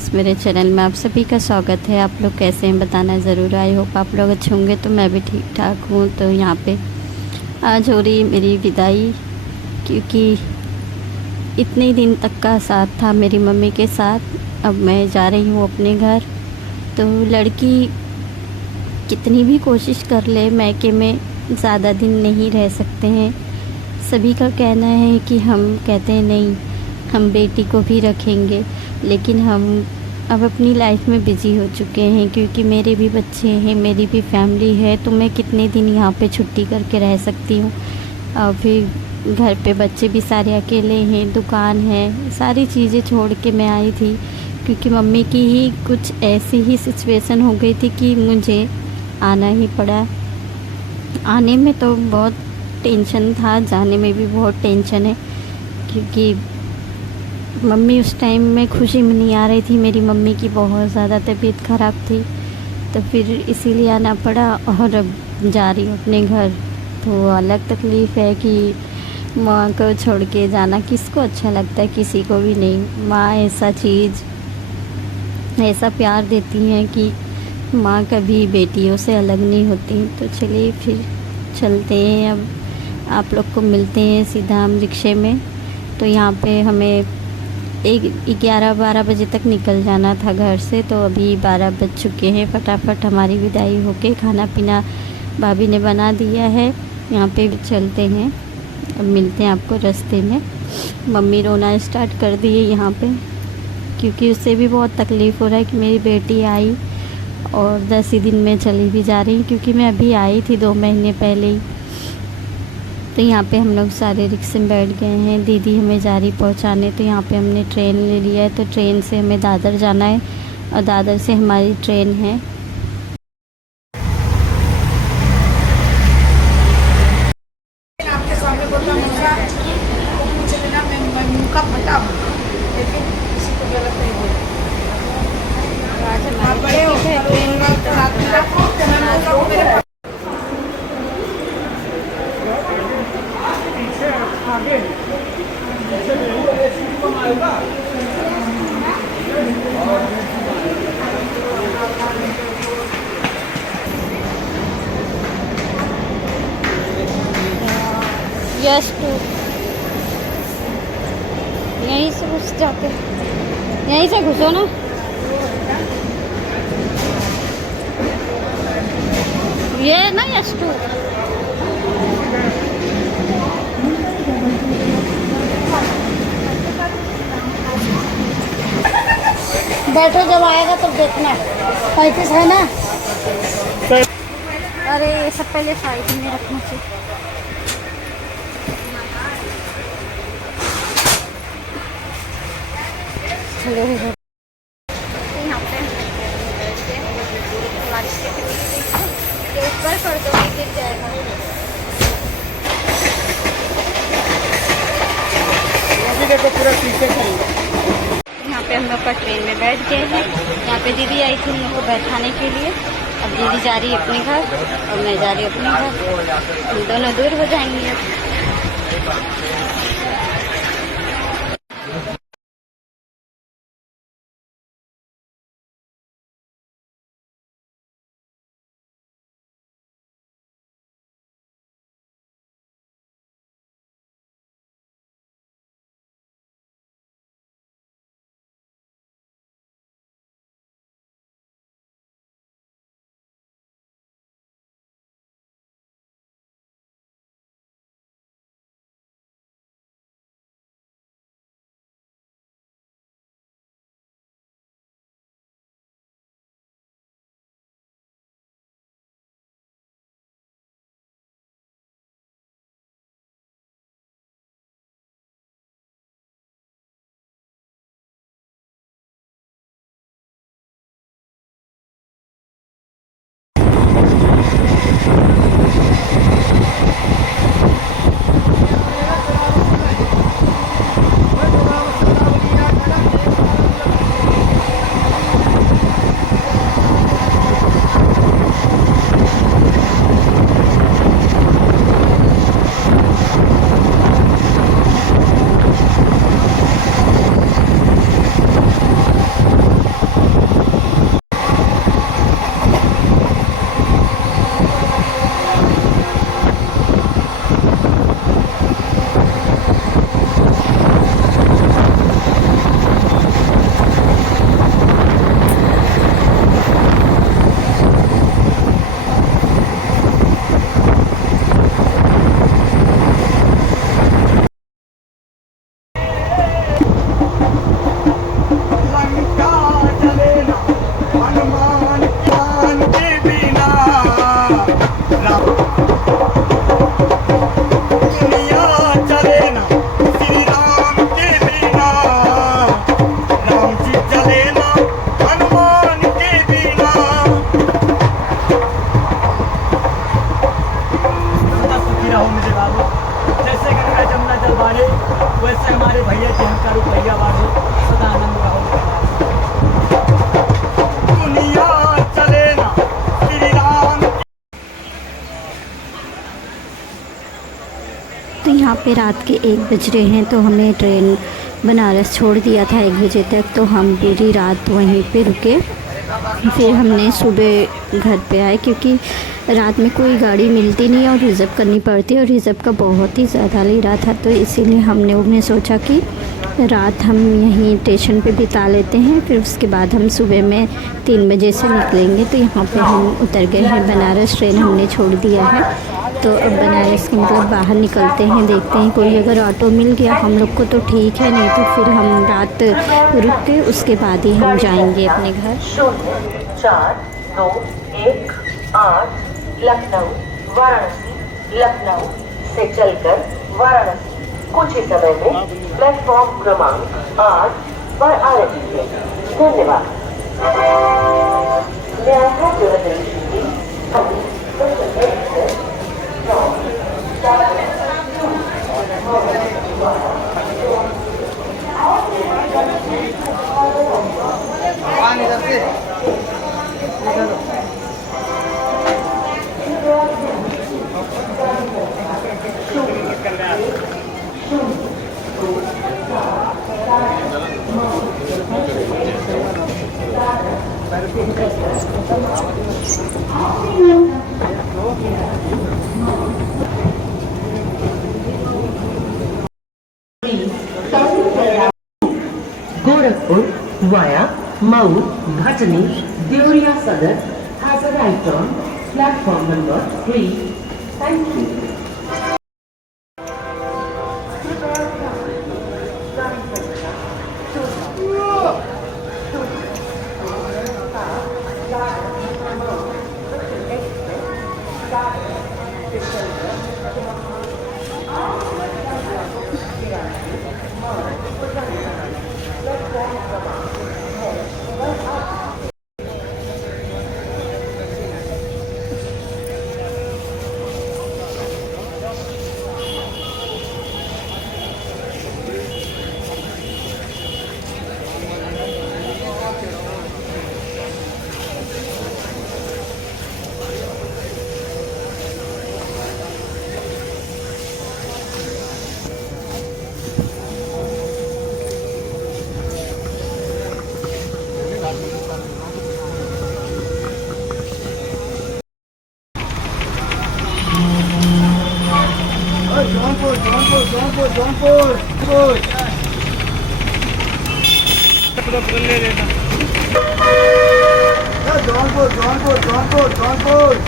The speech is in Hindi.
फ्रेंड्स, मेरे चैनल में आप सभी का स्वागत है। आप लोग कैसे हैं बताना ज़रूर। आई होप आप लोग अच्छे होंगे। तो मैं भी ठीक ठाक हूँ। तो यहाँ पे आज हो रही मेरी विदाई, क्योंकि इतने दिन तक का साथ था मेरी मम्मी के साथ। अब मैं जा रही हूँ अपने घर। तो लड़की कितनी भी कोशिश कर ले, मायके में ज़्यादा दिन नहीं रह सकते हैं। सभी का कहना है कि हम कहते हैं नहीं, हम बेटी को भी रखेंगे, लेकिन हम अब अपनी लाइफ में बिज़ी हो चुके हैं, क्योंकि मेरे भी बच्चे हैं, मेरी भी फैमिली है। तो मैं कितने दिन यहाँ पे छुट्टी करके रह सकती हूँ। और फिर घर पे बच्चे भी सारे अकेले हैं, दुकान है, सारी चीज़ें छोड़ के मैं आई थी, क्योंकि मम्मी की ही कुछ ऐसी ही सिचुएशन हो गई थी कि मुझे आना ही पड़ा। आने में तो बहुत टेंशन था, जाने में भी बहुत टेंशन है, क्योंकि मम्मी उस टाइम में खुशी में नहीं आ रही थी। मेरी मम्मी की बहुत ज़्यादा तबीयत ख़राब थी, तो फिर इसीलिए आना पड़ा। और अब जा रही हूँ अपने घर। तो अलग तकलीफ़ है कि माँ को छोड़ के जाना किसको अच्छा लगता है, किसी को भी नहीं। माँ ऐसा चीज़, ऐसा प्यार देती हैं कि माँ कभी बेटियों से अलग नहीं होती। तो चलिए फिर चलते हैं। अब आप लोग को मिलते हैं सीधा हम रिक्शे में। तो यहाँ पे हमें 11-12 बजे तक निकल जाना था घर से। तो अभी 12 बज चुके हैं। फटाफट हमारी विदाई होके खाना पीना भाभी ने बना दिया है। यहाँ पे चलते हैं। अब मिलते हैं आपको रास्ते में। मम्मी रोना स्टार्ट कर दी है यहाँ पे, क्योंकि उससे भी बहुत तकलीफ़ हो रहा है कि मेरी बेटी आई और 10 ही दिन में चली भी जा रही, क्योंकि मैं अभी आई थी 2 महीने पहले ही। तो यहाँ पे हम लोग सारे रिक्शे में बैठ गए हैं। दीदी हमें जा रही पहुँचाने। तो यहाँ पे हमने ट्रेन ले लिया है। तो ट्रेन से हमें दादर जाना है और दादर से हमारी ट्रेन है। आपके सामने बोलता हमेशा को पूछ लेना, मैं मुँह का फटा हूँ, लेकिन किसी को गलत नहीं बोलती। आज आप हमारे बड़े हो, ट्रेन में साथ में रखो, तो मैं बोलता हूँ मेरे आगे यस टू यहीं से घुस जाते, यहीं से घुसो ना। ये ना यस टू। बैठो, जब आएगा तब देखना। 35 है ना। अरे ये सब पहले साइड में रखना चाहिए। चलो यहाँ पे ऊपर कर दो, गिर जाएगा। अभी देखो पूरा पीछे करेंगे। यहाँ पे हम लोग का ट्रेन में बैठ गए हैं। यहाँ पे दीदी आई थी हम लोग को बैठाने के लिए। अब दीदी जा रही है अपने घर और मैं जा रही हूँ अपने घर। हम दोनों दूर हो जाएंगे अब। यहाँ पे रात के 1 बज रहे हैं, तो हमें ट्रेन बनारस छोड़ दिया था 1 बजे तक, तो हम पूरी रात वहीं पे रुके। फिर हमने सुबह घर पे आए, क्योंकि रात में कोई गाड़ी मिलती नहीं है और रिज़र्व करनी पड़ती है, और रिज़र्व का बहुत ही ज़्यादा ले रहा था, तो इसीलिए हमने सोचा कि रात हम यहीं स्टेशन पे बिता लेते हैं, फिर उसके बाद हम सुबह में 3 बजे से निकलेंगे। तो यहाँ पे हम उतर गए हैं बनारस, ट्रेन हमने छोड़ दिया है। तो अब बनारस के मतलब बाहर निकलते हैं, देखते हैं कोई अगर ऑटो मिल गया हम लोग को तो ठीक है, नहीं तो फिर हम रात रुक के उसके बाद ही हम जाएंगे अपने घर। 0421 लखनऊ वाराणसी, लखनऊ से चलकर वाराणसी कुछ ही समय में प्लेटफॉर्म क्रमांक 8 पर आ रही है। धन्यवाद। May I have your attention, please? Special express from Gorakhpur via Mau, Bhatani, Deoria Sadar has arrived on platform number 3. Thank you. Jaunpur